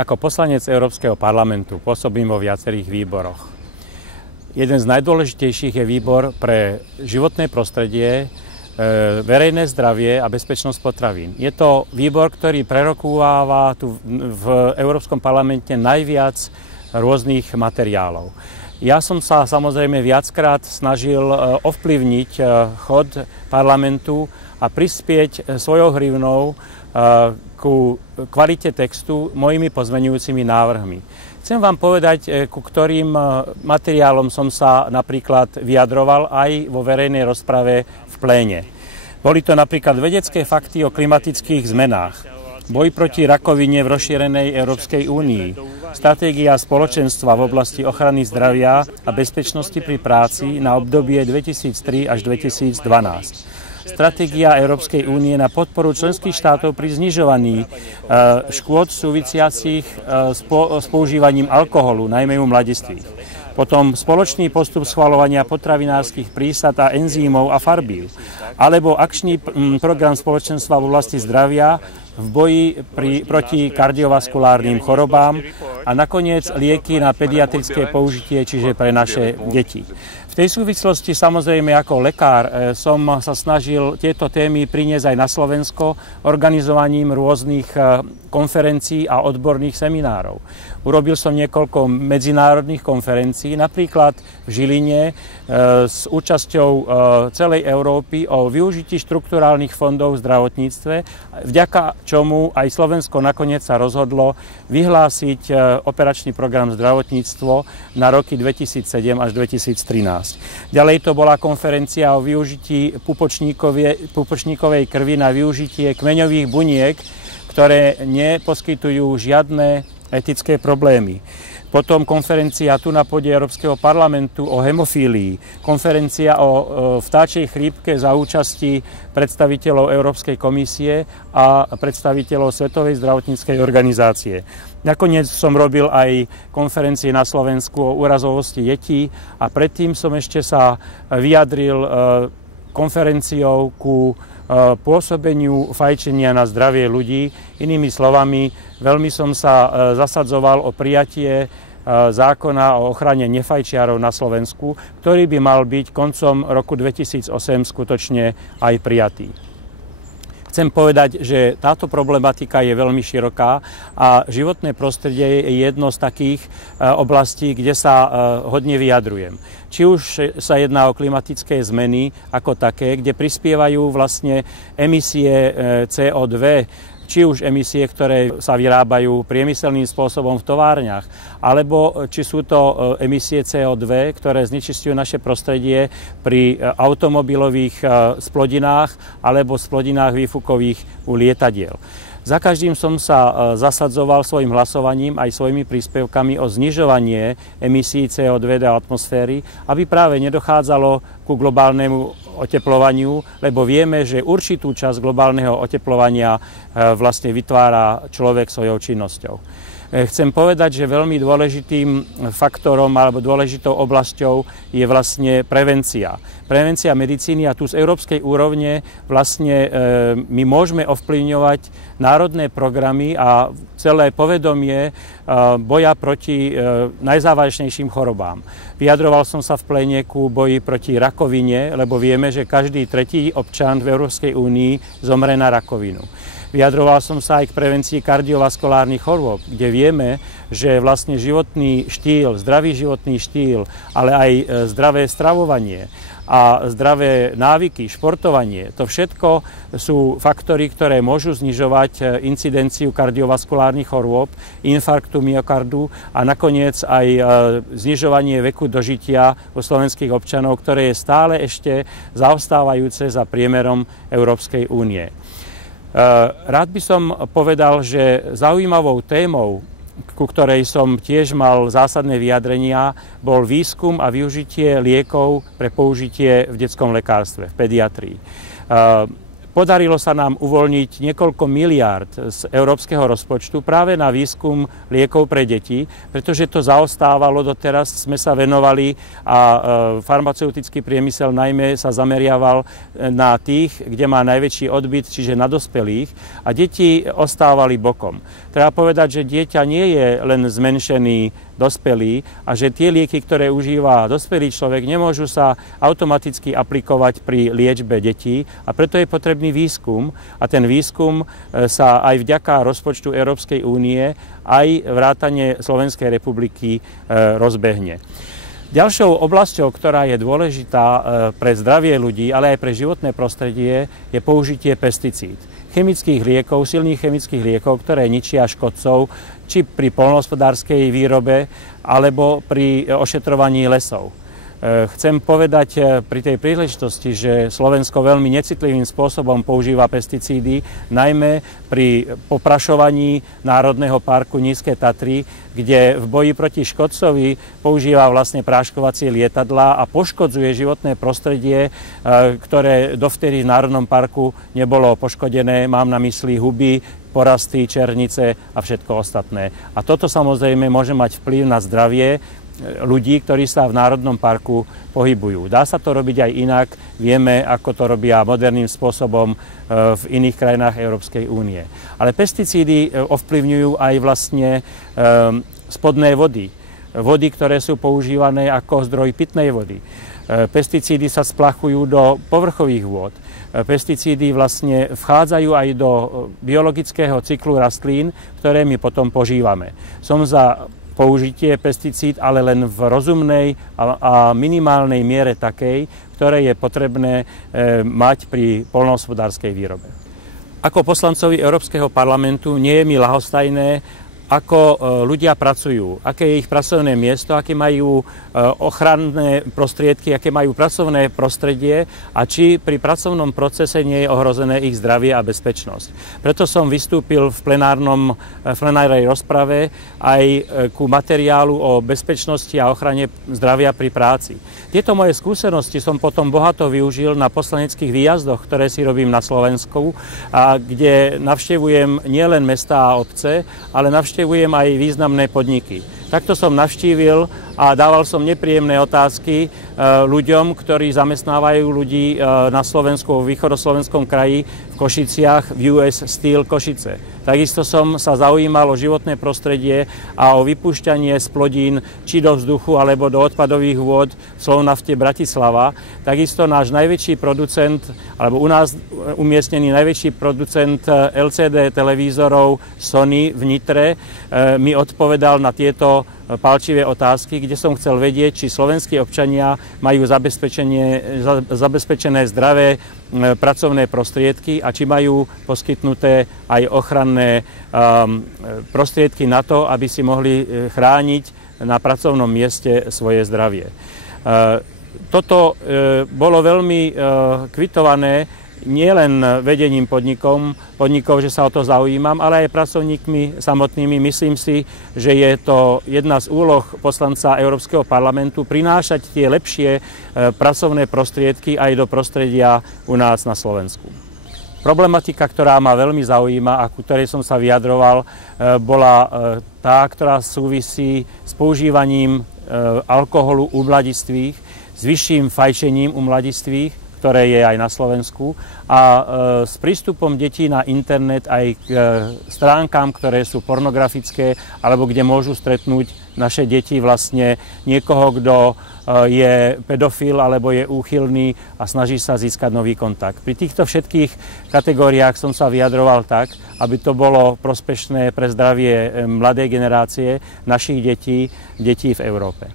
Ako poslanec Európskeho parlamentu pôsobím vo viacerých výboroch. Jeden z najdôležitejších je výbor pre životné prostredie, verejné zdravie a bezpečnosť potravín. Je to výbor, ktorý prerokúváva tu v Európskom parlamente najviac rôznych materiálov. Ja som sa samozrejme viackrát snažil ovplyvniť chod parlamentu a prispieť svojou hrivnou ku kvalite textu mojimi pozmeňujúcimi návrhmi. Chcem vám povedať, ku ktorým materiálom som sa napríklad vyjadroval aj vo verejnej rozprave v pléne. Boli to napríklad vedecké fakty o klimatických zmenách, boj proti rakovine v rozšírenej Európskej únii, stratégia spoločenstva v oblasti ochrany zdravia a bezpečnosti pri práci na obdobie 2003 až 2012. Stratégia Európskej únie na podporu členských štátov pri znižovaní škôd súvisiacich s používaním alkoholu, najmä u mladistvých. Potom spoločný postup schvaľovania potravinárskych prísad a enzýmov a farbív. Alebo akčný program spoločenstva v oblasti zdravia v boji proti kardiovaskulárnym chorobám a nakoniec lieky na pediatrické použitie, čiže pre naše deti. V tej súvislosti samozrejme ako lekár som sa snažil tieto témy priniesť aj na Slovensko organizovaním rôznych konferencií a odborných seminárov. Urobil som niekoľko medzinárodných konferencií, napríklad v Žiline s účasťou celej Európy o využití štrukturálnych fondov v zdravotníctve, vďaka čomu aj Slovensko nakoniec sa rozhodlo vyhlásiť operačný program zdravotníctvo na roky 2007 až 2013. Ďalej to bola konferencia o využití pupočníkovej krvi na využitie kmeňových buniek, ktoré neposkytujú žiadne etické problémy. Potom konferencia tu na pôde Európskeho parlamentu o hemofílii, konferencia o vtáčej chrípke za účasti predstaviteľov Európskej komisie a predstaviteľov Svetovej zdravotníckej organizácie. Nakoniec som robil aj konferencie na Slovensku o úrazovosti detí a predtým som ešte sa vyjadril konferenciou ku pôsobeniu fajčenia na zdravie ľudí. Inými slovami, veľmi som sa zasadzoval o prijatie zákona o ochrane nefajčiarov na Slovensku, ktorý by mal byť koncom roku 2008 skutočne aj prijatý. Chcem povedať, že táto problematika je veľmi široká a životné prostredie je jedno z takých oblastí, kde sa hodne vyjadrujem. Či už sa jedná o klimatické zmeny ako také, kde prispievajú vlastne emisie CO2, či už emisie, ktoré sa vyrábajú priemyselným spôsobom v továrniach, alebo či sú to emisie CO2, ktoré znečisťujú naše prostredie pri automobilových splodinách alebo splodinách výfukových u lietadiel. Za každým som sa zasadzoval svojim hlasovaním aj svojimi príspevkami o znižovanie emisí CO2 do atmosféry, aby práve nedochádzalo ku globálnemu oteplovaniu, lebo vieme, že určitú časť globálneho oteplovania vlastne vytvára človek svojou činnosťou. Chcem povedať, že veľmi dôležitým faktorom alebo dôležitou oblasťou je vlastne prevencia. Prevencia medicíny a tu z európskej úrovne vlastne my môžeme ovplyvňovať národné programy a celé povedomie boja proti najzávažnejším chorobám. Vyjadroval som sa v pléne ku boji proti rakovine, lebo vieme, že každý tretí občan v Európskej únii zomre na rakovinu. Vyjadroval som sa aj k prevencii kardiovaskulárnych chorôb, kde vieme, že vlastne životný štýl, zdravý životný štýl, ale aj zdravé stravovanie a zdravé návyky, športovanie, to všetko sú faktory, ktoré môžu znižovať incidenciu kardiovaskulárnych chorôb, infarktu myokardu a nakoniec aj znižovanie veku dožitia u slovenských občanov, ktoré je stále ešte zaostávajúce za priemerom Európskej únie. Rád by som povedal, že zaujímavou témou, ku ktorej som tiež mal zásadné vyjadrenia, bol výskum a využitie liekov pre použitie v detskom lekárstve, v pediatrii. Podarilo sa nám uvoľniť niekoľko miliárd z európskeho rozpočtu práve na výskum liekov pre deti, pretože to zaostávalo doteraz, sme sa venovali a farmaceutický priemysel najmä sa zameriaval na tých, kde má najväčší odbyt, čiže na dospelých, a deti ostávali bokom. Treba povedať, že dieťa nie je len zmenšený dospelý a že tie lieky, ktoré užíva dospelý človek, nemôžu sa automaticky aplikovať pri liečbe detí a preto je potrebný výskum a ten výskum sa aj vďaka rozpočtu Európskej únie aj vrátane Slovenskej republiky rozbehne. Ďalšou oblasťou, ktorá je dôležitá pre zdravie ľudí, ale aj pre životné prostredie, je použitie pesticíd. Chemických liekov, silných chemických liekov, ktoré ničia škodcov, či pri poľnohospodárskej výrobe, alebo pri ošetrovaní lesov. Chcem povedať pri tej príležitosti, že Slovensko veľmi necitlivým spôsobom používa pesticídy, najmä pri poprašovaní Národného parku Nízke Tatry, kde v boji proti škodcovi používa vlastne práškovacie lietadlá a poškodzuje životné prostredie, ktoré dovtedy v Národnom parku nebolo poškodené. Mám na mysli huby, porasty, černice a všetko ostatné. A toto samozrejme môže mať vplyv na zdravie ľudí, ktorí sa v Národnom parku pohybujú. Dá sa to robiť aj inak, vieme, ako to robia moderným spôsobom v iných krajinách Európskej únie. Ale pesticídy ovplyvňujú aj vlastne spodné vody. Vody, ktoré sú používané ako zdroj pitnej vody. Pesticídy sa splachujú do povrchových vôd. Pesticídy vlastne vchádzajú aj do biologického cyklu rastlín, ktoré my potom požívame. Som za použitie pesticíd, ale len v rozumnej a minimálnej miere takej, ktoré je potrebné mať pri poľnohospodárskej výrobe. Ako poslancovi Európskeho parlamentu nie je mi ľahostajné, ako ľudia pracujú, aké je ich pracovné miesto, aké majú ochranné prostriedky, aké majú pracovné prostredie a či pri pracovnom procese nie je ohrozené ich zdravie a bezpečnosť. Preto som vystúpil v plenárnej rozprave aj ku materiálu o bezpečnosti a ochrane zdravia pri práci. Tieto moje skúsenosti som potom bohato využil na poslaneckých výjazdoch, ktoré si robím na Slovensku, a kde navštevujem nielen mestá a obce, ale navštevujem aj významné podniky. Takto som navštívil a dával som nepríjemné otázky ľuďom, ktorí zamestnávajú ľudí na Slovensku, v východoslovenskom kraji, v Košiciach, v US Steel Košice. Takisto som sa zaujímal o životné prostredie a o vypúšťanie z plodín či do vzduchu alebo do odpadových vôd v Slovnafte Bratislava. Takisto náš najväčší producent, alebo u nás umiestnený najväčší producent LCD televízorov Sony v Nitre mi odpovedal na tieto palčivé otázky, kde som chcel vedieť, či slovenskí občania majú zabezpečené zdravé pracovné prostriedky a či majú poskytnuté aj ochranné prostriedky na to, aby si mohli chrániť na pracovnom mieste svoje zdravie. Toto bolo veľmi kvitované nielen vedením podnikov, že sa o to zaujímam, ale aj pracovníkmi samotnými. Myslím si, že je to jedna z úloh poslanca Európskeho parlamentu prinášať tie lepšie pracovné prostriedky aj do prostredia u nás na Slovensku. Problematika, ktorá ma veľmi zaujíma a ku ktorej som sa vyjadroval, bola tá, ktorá súvisí s používaním alkoholu u mladistvých, s vyšším fajčením u mladistvých, ktoré je aj na Slovensku, a s prístupom detí na internet aj k stránkám, ktoré sú pornografické, alebo kde môžu stretnúť naše deti vlastne niekoho, kto je pedofil alebo je úchylný a snaží sa získať nový kontakt. Pri týchto všetkých kategóriách som sa vyjadroval tak, aby to bolo prospešné pre zdravie mladej generácie našich detí v Európe.